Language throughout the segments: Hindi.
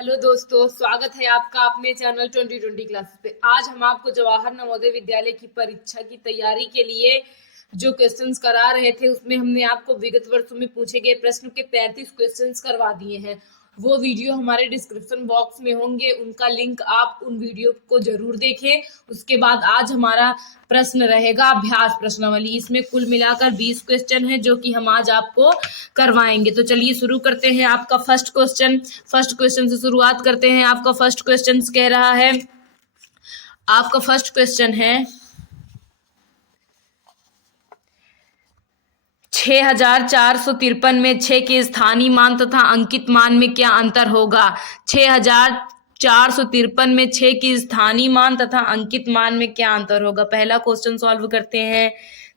हेलो दोस्तों, स्वागत है आपका अपने चैनल 2020 क्लासेस पे। आज हम आपको जवाहर नवोदय विद्यालय की परीक्षा की तैयारी के लिए जो क्वेश्चंस करा रहे थे उसमें हमने आपको विगत वर्षों में पूछे गए प्रश्न के 35 क्वेश्चंस करवा दिए हैं। वो वीडियो हमारे डिस्क्रिप्शन बॉक्स में होंगे, उनका लिंक आप उन वीडियो को जरूर देखें। उसके बाद आज हमारा प्रश्न रहेगा अभ्यास प्रश्नावली। इसमें कुल मिलाकर 20 क्वेश्चन है जो कि हम आज आपको करवाएंगे। तो चलिए शुरू करते हैं। आपका फर्स्ट क्वेश्चन से शुरुआत करते हैं। आपका फर्स्ट क्वेश्चन कह रहा है, आपका फर्स्ट क्वेश्चन है 6453 में 6 के स्थानीय मान तथा अंकित मान में क्या अंतर होगा। 6453 में 6 की स्थानीय मान तथा अंकित मान में क्या अंतर होगा। पहला क्वेश्चन सॉल्व करते हैं।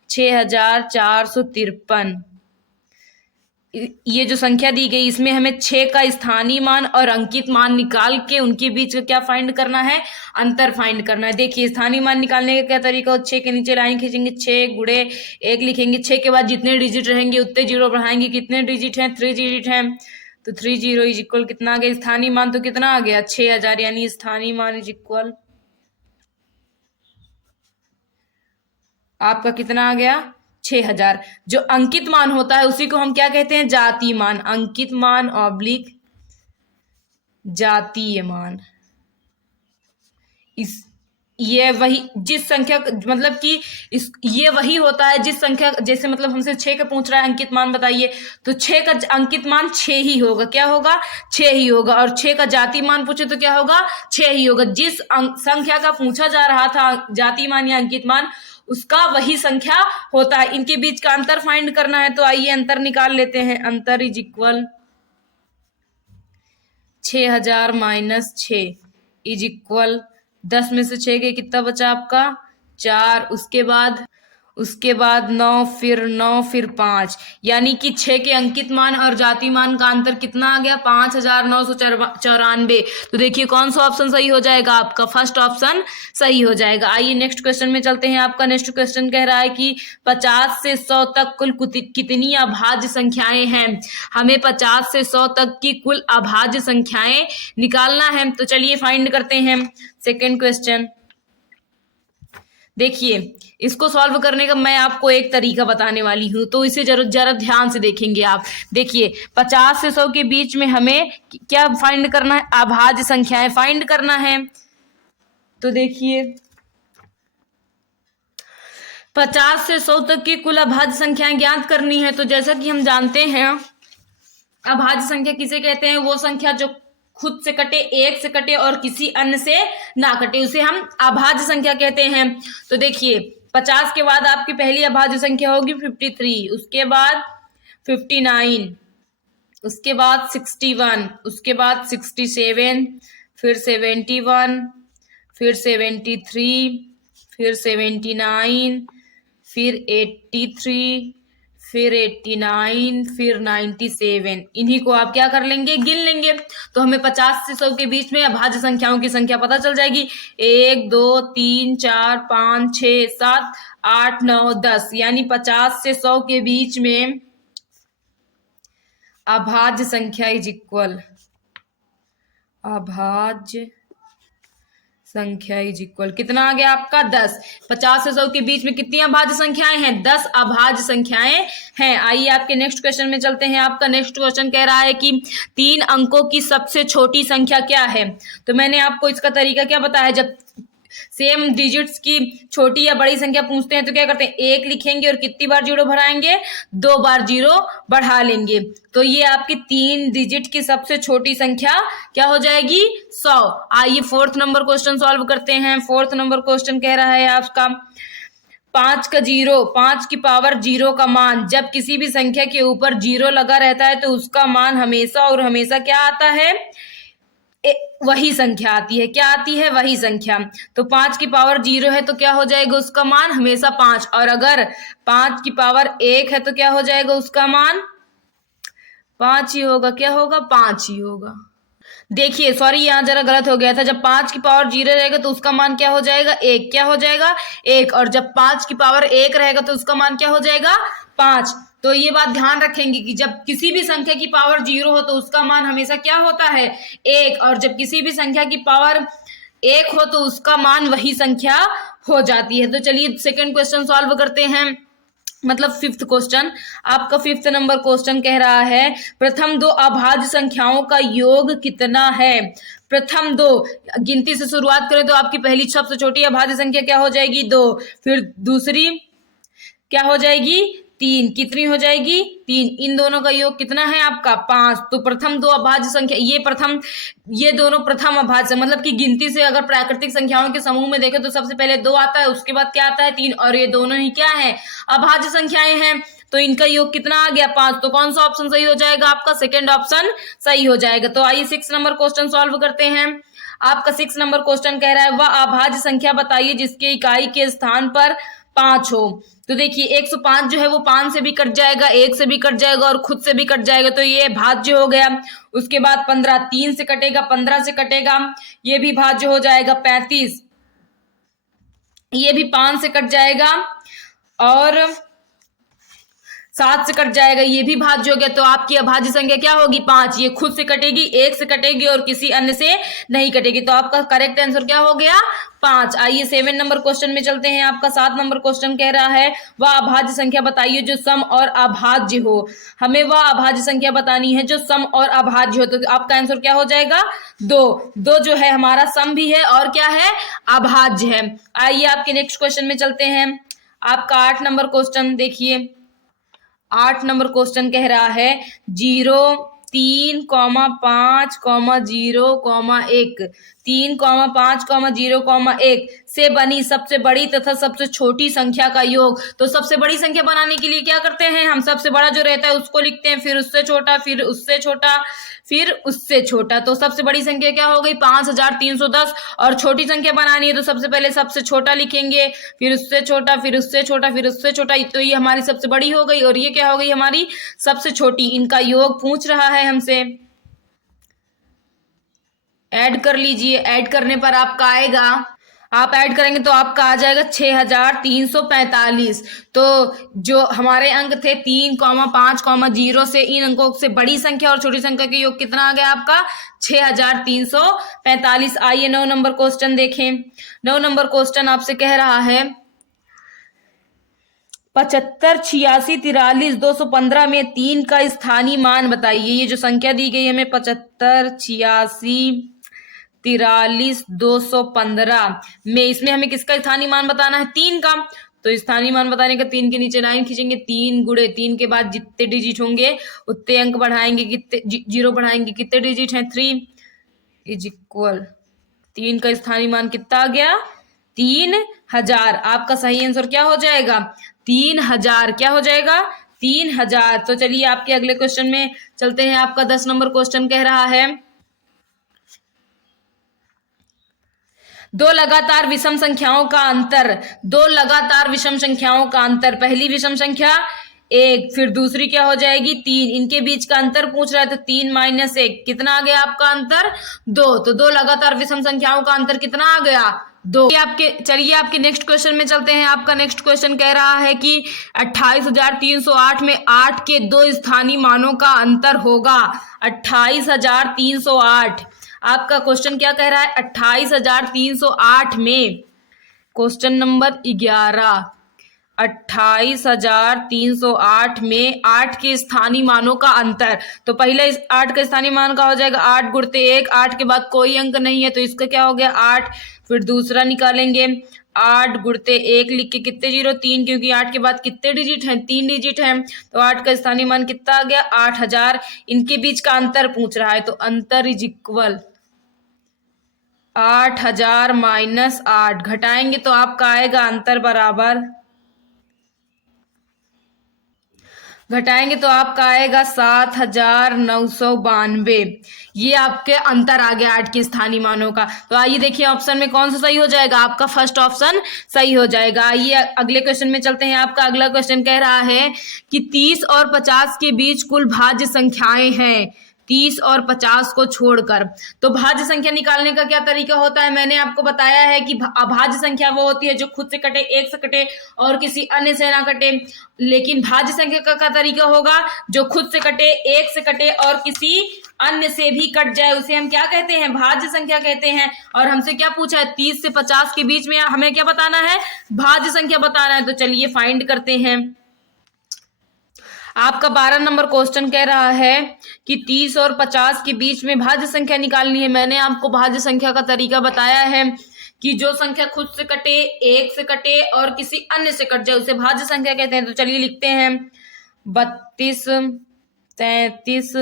6453 ये जो संख्या दी गई इसमें हमें 6 का स्थानीय मान और अंकित मान निकाल के उनके बीच का क्या फाइंड करना है, अंतर फाइंड करना है। देखिए स्थानीय मान निकालने का क्या तरीका हो, 6 के नीचे लाइन खींचेंगे, 6 गुणे 1 लिखेंगे, 6 के बाद जितने डिजिट रहेंगे उतने जीरो बढ़ाएंगे। कितने डिजिट हैं, 3 डिजिट हैं, तो 3 जीरो इज इक्वल कितना आ गया, स्थानीय मान तो कितना आ गया 6000, यानी स्थानीय मान इज इक्वल आपका कितना आ गया 6000। जो अंकित मान होता है उसी को हम क्या कहते हैं, जातीय मान। अंकित मान ऑब्लिक जातीय मान। ये वही जिस संख्या मतलब कि ये वही होता है जिस संख्या, जैसे मतलब हमसे 6 का पूछ रहा है अंकित मान बताइए, तो 6 का अंकित मान 6 ही होगा। क्या होगा, 6 ही होगा। और 6 का जातीय मान पूछे तो क्या होगा, 6 ही होगा। जिस संख्या का पूछा जा रहा था जातीय मान या अंकित मान, उसका वही संख्या होता है। इनके बीच का अंतर फाइंड करना है, तो आइए अंतर निकाल लेते हैं। अंतर is equal 6000 minus 6 is equal 10 में से 6 के कितना बचा आपका 4, उसके बाद 9, फिर 5, यानी कि 6 के अंकित मान और जातीय मान का अंतर कितना आ गया 5994। तो देखिए कौन सा ऑप्शन सही हो जाएगा, आपका फर्स्ट ऑप्शन सही हो जाएगा। आइए नेक्स्ट क्वेश्चन में चलते हैं। आपका नेक्स्ट क्वेश्चन कह रहा है कि 50 से 100 तक कुल कितनी अभाज्य संख्याएं हैं। हमें 50 से 100 तक की कुल अभाज्य संख्याएं निकालना है। तो चलिए फाइंड करते हैं। सेकेंड क्वेश्चन देखिए, इसको सॉल्व करने का मैं आपको एक तरीका बताने वाली हूं, तो इसे जरा ध्यान से देखेंगे आप। देखिए 50 से 100 के बीच में हमें क्या फाइंड करना है, अभाज्य संख्याएं फाइंड करना है। तो देखिए 50 से 100 तक की कुल अभाज्य संख्याएं ज्ञात करनी है। तो जैसा कि हम जानते हैं अभाज्य संख्या किसे कहते हैं, वो संख्या जो खुद से कटे, एक से कटे और किसी अन्य से ना कटे, उसे हम अभाज्य संख्या कहते हैं। तो देखिए 50 के बाद आपकी पहली अभाज्य संख्या होगी 53, उसके बाद 59, उसके बाद 61, उसके बाद 67, फिर 71, फिर 73, फिर 79, फिर 83, फिर 89, फिर 97। इन्हीं को आप क्या कर लेंगे, गिन लेंगे। तो हमें 50 से 100 के बीच में अभाज्य संख्याओं की संख्या पता चल जाएगी। 1 2 3 4 5 6 7 8 9 10, यानी 50 से 100 के बीच में अभाज्य संख्या इज इक्वल अभाज्य संख्या इज इक्वल कितना आ गया आपका 10। 50 से 100 के बीच में कितनी अभाज्य संख्याएं हैं, 10 अभाज्य संख्याएं हैं। आइए आपके नेक्स्ट क्वेश्चन में चलते हैं। आपका नेक्स्ट क्वेश्चन कह रहा है कि 3 अंकों की सबसे छोटी संख्या क्या है। तो मैंने आपको इसका तरीका क्या बताया, जब सेम डिजिट्स की छोटी या बड़ी संख्या पूछते हैं तो क्या करते हैं, 1 लिखेंगे और कितनी बार जीरो बढ़ाएंगे, 2 बार जीरो बढ़ा लेंगे। तो ये आपकी 3 डिजिट की सबसे छोटी संख्या क्या हो जाएगी, 100। आइए फोर्थ नंबर क्वेश्चन सॉल्व करते हैं। फोर्थ नंबर क्वेश्चन कह रहा है आपका 5 की पावर 0 का मान जब किसी भी संख्या के ऊपर 0 लगा रहता है तो उसका मान हमेशा और हमेशा क्या आता है, वही संख्या आती है। क्या आती है, वही संख्या। तो 5 की पावर 0 है तो क्या हो जाएगा, उसका मान हमेशा 5। और अगर 5 की पावर 1 है तो क्या हो जाएगा, उसका मान 5 ही होगा। क्या होगा, 5 ही होगा। देखिए सॉरी यहाँ जरा गलत हो गया था। जब 5 की पावर 0 रहेगा तो उसका मान क्या हो जाएगा, 1। क्या हो जाएगा, 1। और जब 5 की पावर 1 रहेगा तो उसका मान क्या हो जाएगा, 5। तो ये बात ध्यान रखेंगे कि जब किसी भी संख्या की पावर 0 हो तो उसका मान हमेशा क्या होता है 1, और जब किसी भी संख्या की पावर 1 हो तो उसका मान वही संख्या हो जाती है। तो चलिए सेकंड क्वेश्चन सॉल्व करते हैं, मतलब फिफ्थ क्वेश्चन। आपका 5th नंबर क्वेश्चन कह रहा है प्रथम दो अभाज्य संख्याओं का योग कितना है। प्रथम दो, गिनती से शुरुआत करें तो आपकी पहली सबसे छोटी अभाज्य संख्या क्या हो जाएगी 2, फिर दूसरी क्या हो जाएगी 3, कितनी हो जाएगी 3, इन दोनों का योग कितना है आपका 5। तो प्रथम दो अभाज्य संख्या, ये दोनों प्रथम अभाज्य, मतलब कि गिनती से अगर प्राकृतिक संख्याओं के समूह में देखें तो सबसे पहले 2 आता है, उसके बाद क्या आता है 3, और ये दोनों ही क्या है अभाज्य संख्याएं हैं। तो इनका योग कितना आ गया 5। तो कौन सा ऑप्शन सही हो जाएगा आपका सेकेंड ऑप्शन सही हो जाएगा। तो आइए 6 नंबर क्वेश्चन सॉल्व करते हैं। आपका 6 नंबर क्वेश्चन कह रहा है वह अभाज्य संख्या बताइए जिसके इकाई के स्थान पर 5 हो। तो देखिए 105 जो है वो 5 से भी कट जाएगा, 1 से भी कट जाएगा और खुद से भी कट जाएगा, तो ये भाज्य हो गया। उसके बाद 15 3 से कटेगा, 15 से कटेगा, ये भी भाज्य हो जाएगा। 35 ये भी 5 से कट जाएगा और 7 से कट जाएगा, ये भी भाज्य हो गया। तो आपकी अभाज्य संख्या क्या होगी 5, ये खुद से कटेगी, 1 से कटेगी और किसी अन्य से नहीं कटेगी। तो आपका करेक्ट आंसर क्या हो गया 5। आइए 7 नंबर क्वेश्चन में चलते हैं। आपका 7 नंबर क्वेश्चन कह रहा है वह अभाज्य संख्या बताइए जो सम और अभाज्य हो। हमें वह अभाज्य संख्या बतानी है जो सम और अभाज्य हो। तो आपका आंसर क्या हो जाएगा 2 जो है हमारा सम भी है और क्या है अभाज्य है। आइए आपके नेक्स्ट क्वेश्चन में चलते हैं। आपका 8 नंबर क्वेश्चन देखिए। 8 नंबर क्वेश्चन कह रहा है 0 3, 5, 0, 1, 3, 5, 0, 1 से बनी सबसे बड़ी तथा सबसे छोटी संख्या का योग। तो सबसे बड़ी संख्या बनाने के लिए क्या करते हैं हम, सबसे बड़ा जो रहता है उसको लिखते हैं, फिर उससे छोटा, फिर उससे छोटा, फिर उससे छोटा। तो सबसे बड़ी संख्या क्या हो गई 5310, और छोटी संख्या बनानी है तो सबसे पहले सबसे छोटा लिखेंगे, फिर उससे छोटा, फिर उससे छोटा, फिर उससे छोटा। तो ये हमारी सबसे बड़ी हो गई और ये क्या हो गई हमारी सबसे छोटी। इनका योग पूछ रहा है हमसे, ऐड कर लीजिए। ऐड करने पर आपका आएगा, आप ऐड करेंगे तो आपका आ जाएगा 6345। तो जो हमारे अंक थे 3, 5, 0 से इन अंकों से बड़ी संख्या और छोटी संख्या के योग कितना आ गया आपका 6345। आइए 9 नंबर क्वेश्चन देखें। 9 नंबर क्वेश्चन आपसे कह रहा है 75 86 43 215 में 3 का स्थानीय मान बताइए। ये जो संख्या दी गई है हमें 75 86 43 215 में, इसमें हमें किसका स्थानीय मान बताना है 3 का। तो स्थानीय मान बताने का 3 के नीचे लाइन खींचेंगे, 3 गुणे 3 के बाद जितने डिजिट होंगे उतने अंक बढ़ाएंगे, कितने 0 बढ़ाएंगे, कितने डिजिट हैं 3 इज इक्वल 3 का स्थानीय मान कितना आ गया 3000। आपका सही आंसर क्या हो जाएगा 3000। क्या हो जाएगा 3000। तो चलिए आपके अगले क्वेश्चन में चलते हैं। आपका 10 नंबर क्वेश्चन कह रहा है 2 लगातार विषम संख्याओं का अंतर। 2 लगातार विषम संख्याओं का अंतर, पहली विषम संख्या 1, फिर दूसरी क्या हो जाएगी 3, इनके बीच का अंतर पूछ रहा है। तो 3 - 1 कितना आ गया आपका अंतर 2। तो 2 लगातार विषम संख्याओं का अंतर कितना आ गया 2। चलिए आपके नेक्स्ट क्वेश्चन में चलते हैं। आपका नेक्स्ट क्वेश्चन कह रहा है कि 28308 में 8 के 2 स्थानीय मानों का अंतर होगा। 28308 आपका क्वेश्चन क्या कह रहा है 28308 में, क्वेश्चन नंबर 11, 28308 में 8 के स्थानीय मानों का अंतर। तो पहले 8 का स्थानीय मान का हो जाएगा 8 गुणते 1, 8 के बाद कोई अंक नहीं है तो इसका क्या हो गया 8। फिर दूसरा निकालेंगे 8 गुणते 1 लिख के कितने 0 3, क्योंकि 8 के बाद कितने डिजिट हैं 3 डिजिट हैं। तो 8 का स्थानीय मान कितना आ गया 8000। इनके बीच का अंतर पूछ रहा है तो अंतर इज इक्वल 8000 - 8, घटाएंगे तो आपका आएगा अंतर बराबर, घटाएंगे तो आपका आएगा 7992। ये आपके अंतर आ गया 8 के स्थानीय मानों का। तो आइए देखिए ऑप्शन में कौन सा सही हो जाएगा, आपका फर्स्ट ऑप्शन सही हो जाएगा। आइए अगले क्वेश्चन में चलते हैं। आपका अगला क्वेश्चन कह रहा है कि 30 और 50 के बीच कुल भाज्य संख्याएं हैं। 30 और 50 को छोड़कर। तो भाज्य संख्या निकालने का क्या तरीका होता है, मैंने आपको बताया है कि अभाज्य संख्या वो होती है जो खुद से कटे, एक से कटे और किसी अन्य से ना कटे। लेकिन भाज्य संख्या का तरीका होगा जो खुद से कटे, एक से कटे और किसी अन्य से भी कट जाए, उसे हम क्या कहते हैं, भाज्य संख्या कहते हैं। और हमसे क्या पूछा है, 30 से 50 के बीच में हमें क्या बताना है, भाज्य संख्या बताना है। तो चलिए फाइंड करते हैं। आपका 12 नंबर क्वेश्चन कह रहा है कि 30 और 50 के बीच में भाज्य संख्या निकालनी है। मैंने आपको भाज्य संख्या का तरीका बताया है कि जो संख्या खुद से कटे, एक से कटे और किसी अन्य से कट जाए, उसे भाज्य संख्या कहते हैं। तो चलिए लिखते हैं 32, 33,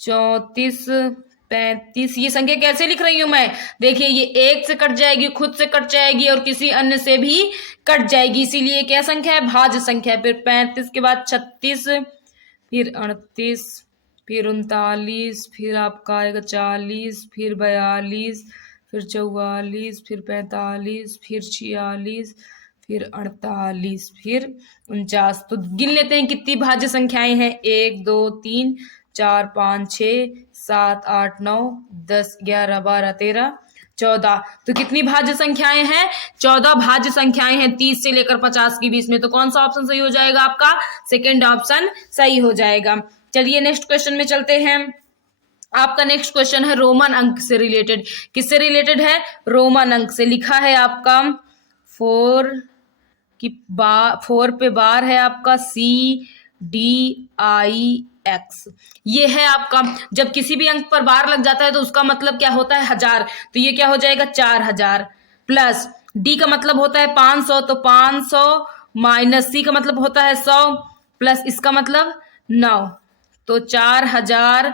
34, 35। ये संख्या कैसे लिख रही हूं मैं, देखिए ये एक से कट जाएगी, खुद से कट जाएगी और किसी अन्य से भी कट जाएगी, इसीलिए क्या संख्या है, भाज्य संख्या। फिर 35 के बाद 36, फिर 38, फिर 39, फिर आपका आएगा 40, फिर 42, फिर 44, फिर 45, फिर 46, फिर 48, फिर 49। तो गिन लेते हैं कितनी भाज्य संख्याएं हैं, 1 2 3 4 5 6 7 8 9 10 11 12 13 14। तो कितनी भाज्य संख्याएं हैं, 14 भाज्य संख्याएं हैं 30 से लेकर 50 के बीच में। तो कौन सा ऑप्शन सही हो जाएगा आपका, सेकेंड ऑप्शन सही हो जाएगा। चलिए नेक्स्ट क्वेश्चन में चलते हैं। आपका नेक्स्ट क्वेश्चन है रोमन अंक से रिलेटेड। किससे रिलेटेड है, रोमन अंक से। लिखा है आपका 4 पे बार है आपका CDIX। ये है आपका, जब किसी भी अंक पर बार लग जाता है तो उसका मतलब क्या होता है, 1000। तो ये क्या हो जाएगा 4000, प्लस डी का मतलब होता है 500, तो 500 माइनस सी का मतलब होता है 100, प्लस इसका मतलब 9। तो 4000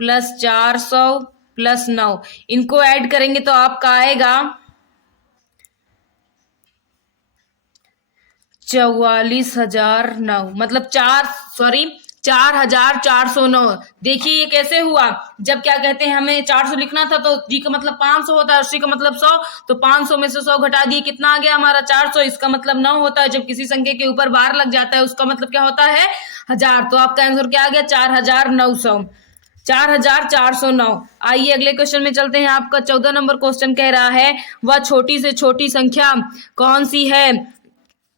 प्लस 400 प्लस 9, इनको ऐड करेंगे तो आपका आएगा 44,009, मतलब 4409। देखिए ये कैसे हुआ, जब क्या कहते हैं हमें 400 लिखना था तो जी का मतलब 500 होता है और सी का मतलब 100, तो 500 में से 100 घटा दिए, कितना आ गया हमारा 400। इसका मतलब 9 होता है। जब किसी संख्या के ऊपर बार लग जाता है उसका मतलब क्या होता है, 1000। तो आपका आंसर क्या आ गया, 4900, 4409। आइए अगले क्वेश्चन में चलते हैं। आपका 14 नंबर क्वेश्चन कह रहा है वह छोटी से छोटी संख्या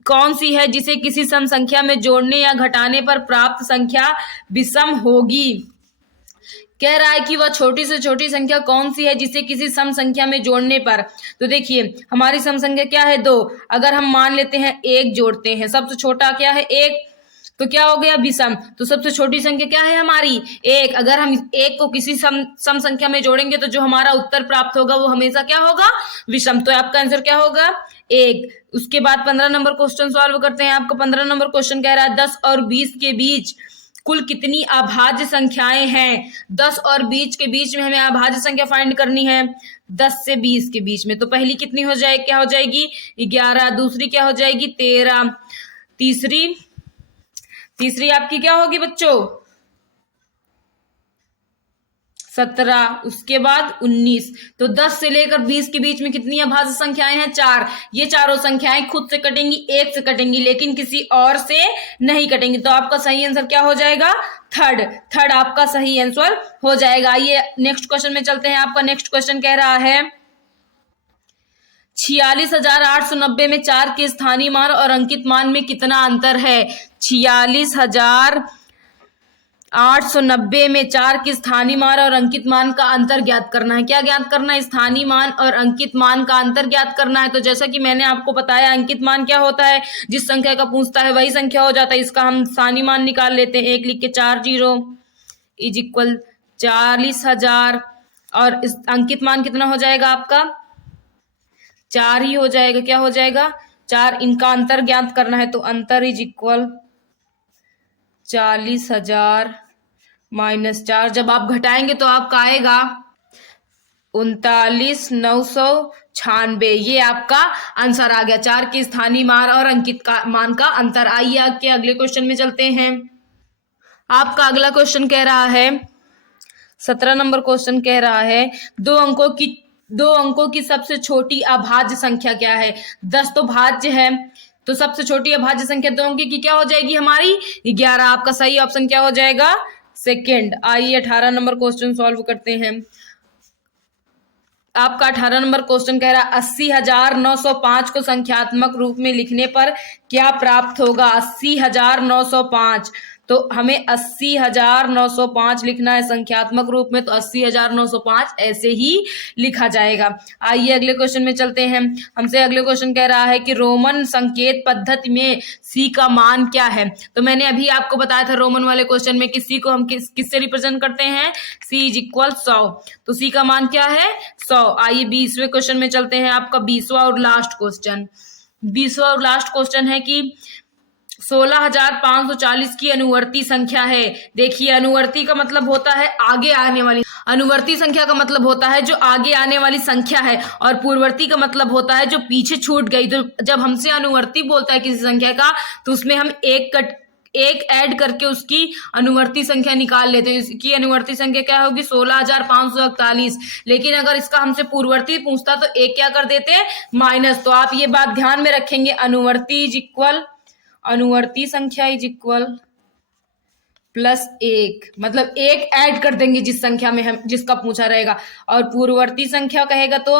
कौन सी है जिसे किसी सम संख्या में जोड़ने या घटाने पर प्राप्त संख्या विषम होगी। कह रहा है कि वह छोटी से छोटी संख्या कौन सी है जिसे किसी सम संख्या में जोड़ने पर। तो देखिए हमारी सम संख्या क्या है, 2। अगर हम मान लेते हैं 1 जोड़ते हैं, सबसे छोटा क्या है 1, तो क्या हो गया विषम। तो सबसे छोटी संख्या क्या है हमारी 1। अगर हम 1 को किसी सम संख्या में जोड़ेंगे तो जो हमारा उत्तर प्राप्त होगा वो हमेशा क्या होगा, विषम। तो आपका आंसर क्या होगा 1। उसके बाद 15 नंबर क्वेश्चन सॉल्व करते हैं। आपका 15 नंबर क्वेश्चन कह रहा है 10 और 20 के बीच कुल कितनी अभाज्य संख्याएं हैं। 10 और 20 के बीच में हमें अभाज्य संख्या फाइंड करनी है, 10 से 20 के बीच में। तो पहली कितनी हो जाएगी, क्या हो जाएगी 11, दूसरी क्या हो जाएगी 13, तीसरी आपकी क्या होगी बच्चों 17, उसके बाद 19। तो 10 से लेकर 20 के बीच में कितनी अभाज्य संख्याएं हैं, 4। ये चारों संख्याएं खुद से कटेंगी, एक से कटेंगी, लेकिन किसी और से नहीं कटेंगी। तो आपका सही आंसर क्या हो जाएगा, थर्ड आपका सही आंसर हो जाएगा। आइए नेक्स्ट क्वेश्चन में चलते हैं। आपका नेक्स्ट क्वेश्चन कह रहा है 46,890 में 4 के स्थानीय मान और अंकित मान में कितना अंतर है। 46,890 में 4 के स्थानीय मान और अंकित मान का अंतर ज्ञात करना है। क्या ज्ञात करना है, स्थानीय मान और अंकित मान का अंतर ज्ञात करना है। तो जैसा कि मैंने आपको बताया अंकित मान क्या होता है, जिस संख्या का पूछता है वही संख्या हो जाता है। इसका हम स्थानीय मान निकाल लेते हैं, 1 लिख के 40 इज इक्वल 40,000 और इस अंकित मान कितना हो जाएगा आपका 4 ही हो जाएगा। क्या हो जाएगा 4, इनका अंतर ज्ञात करना है। तो अंतर इज इक्वल 40,000 माइनस 4, जब आप घटाएंगे तो आपका आएगा 39,996। ये आपका आंसर आ गया, 4 के स्थानीय मान और अंकित मान का अंतर। आइए आपके अगले क्वेश्चन में चलते हैं। आपका अगला क्वेश्चन कह रहा है 17 नंबर क्वेश्चन कह रहा है दो अंकों की सबसे छोटी अभाज्य संख्या क्या है। 10 तो भाज्य है, तो सबसे छोटी अभाज्य संख्या 2 अंक की क्या हो जाएगी हमारी 11। आपका सही ऑप्शन क्या हो जाएगा सेकेंड। आइए 18 नंबर क्वेश्चन सॉल्व करते हैं। आपका 18 नंबर क्वेश्चन कह रहा है 80,905 को संख्यात्मक रूप में लिखने पर क्या प्राप्त होगा। 80,905, तो हमें 80,905 लिखना है संख्यात्मक रूप में, तो 80,905 ऐसे ही लिखा जाएगा। आइए अगले क्वेश्चन में चलते हैं। हमसे अगले क्वेश्चन कह रहा है कि रोमन संकेत पद्धति में सी का मान क्या है। तो मैंने अभी आपको बताया था रोमन वाले क्वेश्चन में कि सी को हम किससे रिप्रेजेंट करते हैं, सी इज इक्वल 100, तो सी का मान क्या है 100। आइए 20वें क्वेश्चन में चलते हैं। आपका 20वां और लास्ट क्वेश्चन, 20वां और लास्ट क्वेश्चन है कि 16,540 की अनुवर्ती संख्या है। देखिए अनुवर्ती का मतलब होता है आगे आने वाली, अनुवर्ती संख्या का मतलब होता है जो आगे आने वाली संख्या है, और पूर्ववर्ती का मतलब होता है जो पीछे छूट गई। तो जब हमसे अनुवर्ती बोलता है किसी संख्या का, तो उसमें हम एक ऐड करके उसकी अनुवर्ती संख्या निकाल लेते हैं। इसकी अनुवर्ती संख्या क्या होगी 16,541। लेकिन अगर इसका हमसे पूर्ववर्ती पूछता तो एक क्या कर देते हैं माइनस। तो आप ये बात ध्यान में रखेंगे, अनुवर्ती संख्या इज इक्वल प्लस 1, मतलब एक ऐड कर देंगे जिस संख्या में हम जिसका पूछा रहेगा। और पूर्ववर्ती संख्या कहेगा तो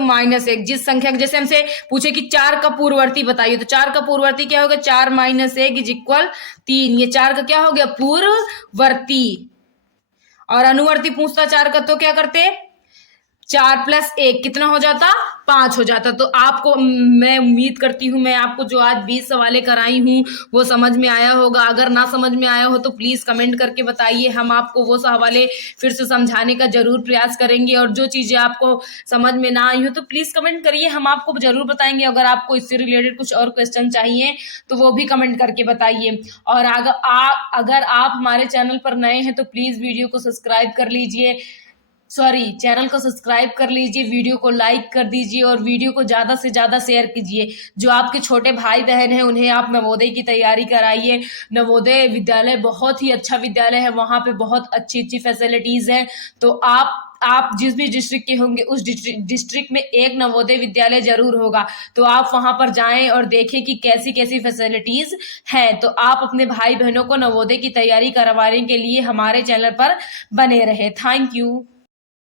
-1, जिस संख्या जैसे हमसे पूछे कि 4 का पूर्ववर्ती बताइए, तो 4 का पूर्ववर्ती क्या होगा 4 - 1 इज इक्वल 3। ये 4 का क्या हो गया पूर्ववर्ती। और अनुवर्ती पूछता 4 का, तो क्या करते 4 + 1 कितना हो जाता 5 हो जाता। तो आपको मैं उम्मीद करती हूँ मैं आपको जो आज 20 सवालें कराई हूँ वो समझ में आया होगा। अगर ना समझ में आया हो तो प्लीज कमेंट करके बताइए, हम आपको वो सवालें फिर से समझाने का जरूर प्रयास करेंगे। और जो चीजें आपको समझ में ना आई हो तो प्लीज कमेंट करिए, हम आपको जरूर बताएंगे। अगर आपको इससे रिलेटेड कुछ और क्वेश्चन चाहिए तो वो भी कमेंट करके बताइए। और अगर आप हमारे चैनल पर नए हैं तो प्लीज वीडियो को सब्सक्राइब कर लीजिए, चैनल को सब्सक्राइब कर लीजिए, वीडियो को लाइक कर दीजिए और वीडियो को ज्यादा से ज्यादा शेयर कीजिए। जो आपके छोटे भाई बहन हैं उन्हें आप नवोदय की तैयारी कराइए। नवोदय विद्यालय बहुत ही अच्छा विद्यालय है, वहां पे बहुत अच्छी अच्छी फैसिलिटीज हैं। तो आप जिस भी डिस्ट्रिक्ट के होंगे उस डिस्ट्रिक्ट में एक नवोदय विद्यालय जरूर होगा, तो आप वहां पर जाएं और देखें कि कैसी कैसी फैसिलिटीज हैं। तो आप अपने भाई बहनों को नवोदय की तैयारी करवाने के लिए हमारे चैनल पर बने रहे। Thank you.